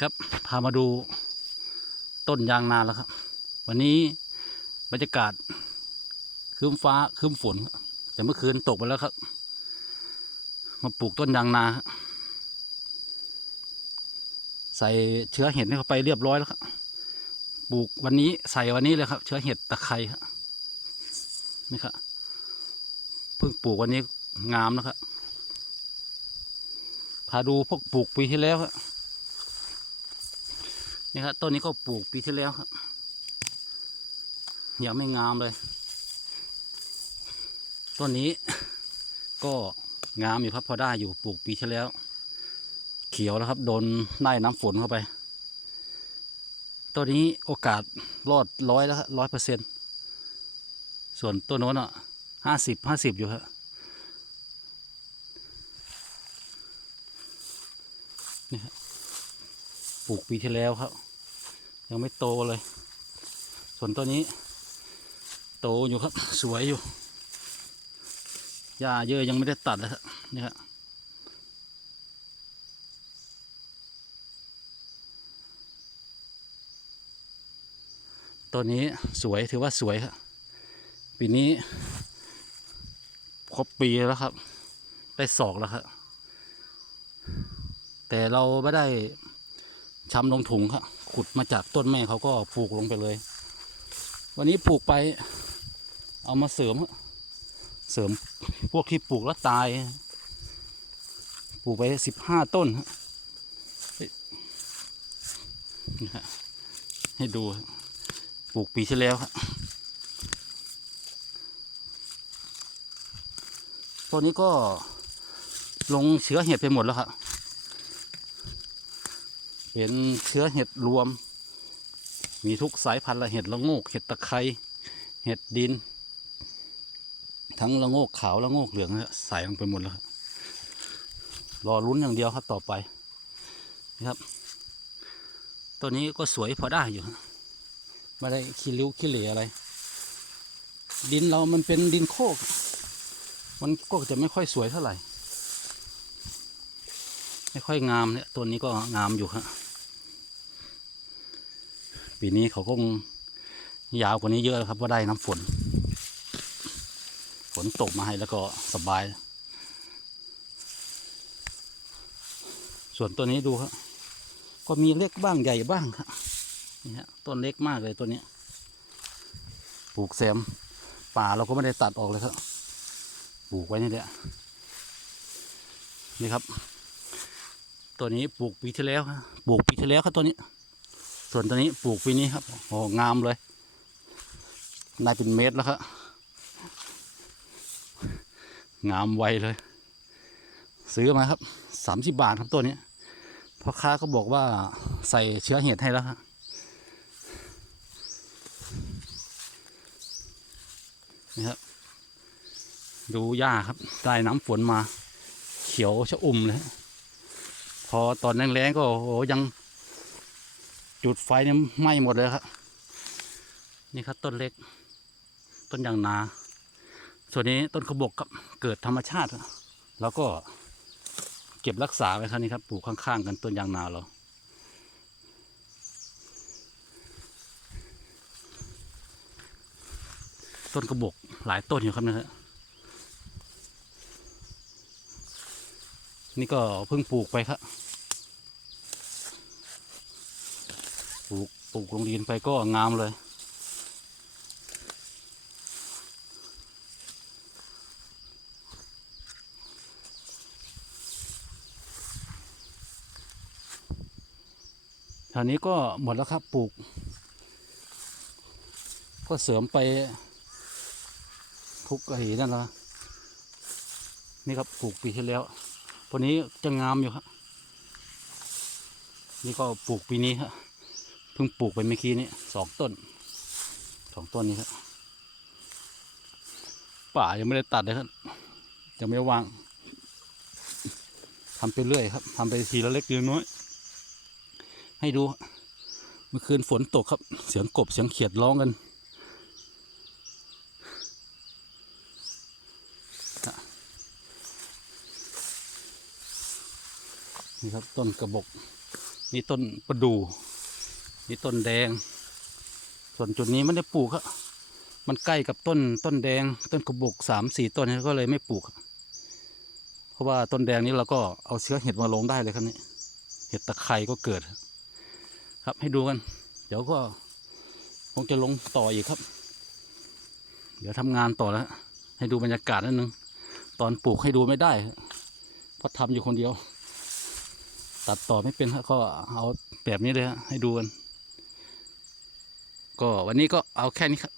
ครับพามาดูต้นยางนาแล้วครับ วันนี้บรรยากาศครึ้มฟ้าครึ้มฝน แต่เมื่อคืนตกไปแล้วครับ มาปลูกต้นยางนา ใส่เชื้อเห็ดให้เข้าไปเรียบร้อยแล้วครับปลูกวันนี้ใส่วันนี้เลยครับ เชื้อเห็ดตะไคร้ครับนี่ครับเพิ่งปลูกวันนี้งามนะครับพาดูพวกปลูกปีที่แล้วครับ นี่ครับต้นนี้ก็ปลูกปีที่แล้วครับ ยังไม่งามเลย ต้นนี้ก็งามอยู่ครับพอได้อยู่ปลูกปีที่แล้ว เขียวแล้วครับ โดนได้น้ำฝนเข้าไปต้นนี้โอกาสรอดร้อยแล้วร้อยเปอร์เซ็นต์ส่วนต้นโน้นอะห้าสิบห้าสิบอยู่ครับ ปลูกปีที่แล้วครับ ยังไม่โตเลย ส่วนตัวนี้ โตอยู่ครับ สวยอยู่หญ้าเยอะยังไม่ได้ตัดเลยครับนี่ครับตัวนี้สวยถือว่าสวยครับปีนี้ครบปีแล้วครับ ได้ศอกแล้วครับแต่เราไม่ได้ ชำลงถุงครับขุดมาจากต้นแม่เขาก็ปลูกลงไปเลย วันนี้ปลูกไป เอามาเสริม เสริมพวกที่ปลูกแล้วตาย ปลูกไปสิบห้าต้นครับเฮ้ยนี่ฮะให้ดูปลูกปีที่แล้วครับต้นนี้ก็ลงเชื้อเห็ดไปหมดแล้วครับ เป็นเชื้อเห็ดรวม มีทุกสายพันธุ์ละเห็ดละโงก เห็ดตะไคร้เห็ดดิน ทั้งละโงกขาวละโงกเหลืองนะใส่ลงไปหมดแล้วครับรอลุ้นอย่างเดียวครับต่อไปนะครับตัวนี้ก็สวยพอได้อยู่ไม่ได้ขี้ริ้วขี้เหร่อะไร ดินเรามันเป็นดินโคก มันก็จะไม่ค่อยสวยเท่าไหร่ ไม่ค่อยงามเนี่ยตัวนี้ก็งามอยู่ครับ ปีนี้เขาคงยาวกว่านี้เยอะแล้วครับว่าได้น้ำฝน ฝนตกมาให้แล้วก็สบาย ส่วนตัวนี้ดูครับก็มีเล็กบ้างใหญ่บ้างครับนี่ฮะต้นเล็กมากเลยตัวนี้ปลูกแซมป่าเราก็ไม่ได้ตัดออกเลยครับปลูกไว้นี่แหละนี่ครับ ตัวนี้ปลูกปีที่แล้วครับปลูกปีที่แล้วครับตัวนี้ ส่วนตัวนี้ปลูกปีนี้ครับโอ้งามเลยได้เป็นเมตรแล้วครับงามไวเลย ซื้อมาครับสามสิบบาทครับตัวนี้พ่อค้าก็บอกว่าใส่เชื้อเห็ดให้แล้วครับนี่ครับ ดูหญ้าครับ ได้น้ำฝนมา เขียวชะอุ่มเลย พอตอนแรงๆก็โอ้ยัง จุดไฟเนี่ยไหม้หมดเลยครับ นี่ครับต้นเล็ก ต้นยางนา ส่วนนี้ต้นขบกครับเกิดธรรมชาติ แล้วก็เก็บรักษาไว้ครับนี่ครับปลูกข้างๆกันต้นยางนาเราต้นกระบอกหลายต้นอยู่ครับนะฮะนี่ก็เพิ่งปลูกไปครับ ป ลูกปลูกลงดินไปก็งามเลย แถวนี้ก็หมดแล้วครับปลูก ก็เสริมไปทุกไอ้นั่นละนี่ครับปลูกปีที่แล้วตัวนี้จะงามอยู่ครับนี่ก็ปลูกปีนี้ครับ เพิ่งปลูกไปเมื่อกี้นี้สองต้นสองต้นนี้ครับป่ายังไม่ได้ตัดเลยครับยังไม่วางทำไปเรื่อยครับทำไปทีละเล็กทีละน้อย ให้ดู เมื่อคืนฝนตกครับ เสียงกบเสียงเขียดร้องกันนี่ครับต้นกระบอกนี่ต้นประดู่ นี่ต้นแดง ส่วนจุดนี้ไม่ได้ปลูกครับมันใกล้กับต้นต้นแดง ต้นกระบอกสามสี่ต้นนี้ก็เลยไม่ปลูก เพราะว่าต้นแดงนี้เราก็เอาเชื้อเห็ดมาลงได้เลยครับนี่เห็ดตะไคร่ก็เกิด ครับให้ดูกัน เดี๋ยวก็คงจะลงต่ออีกครับ เดี๋ยวทำงานต่อแล้วให้ดูบรรยากาศนิดนึงตอนปลูกให้ดูไม่ได้เพราะทำอยู่คนเดียว ตัดต่อไม่เป็นครับก็เอาแบบนี้เลยฮะให้ดูกัน ก็วันนี้ก็เอาแค่นี้ครับ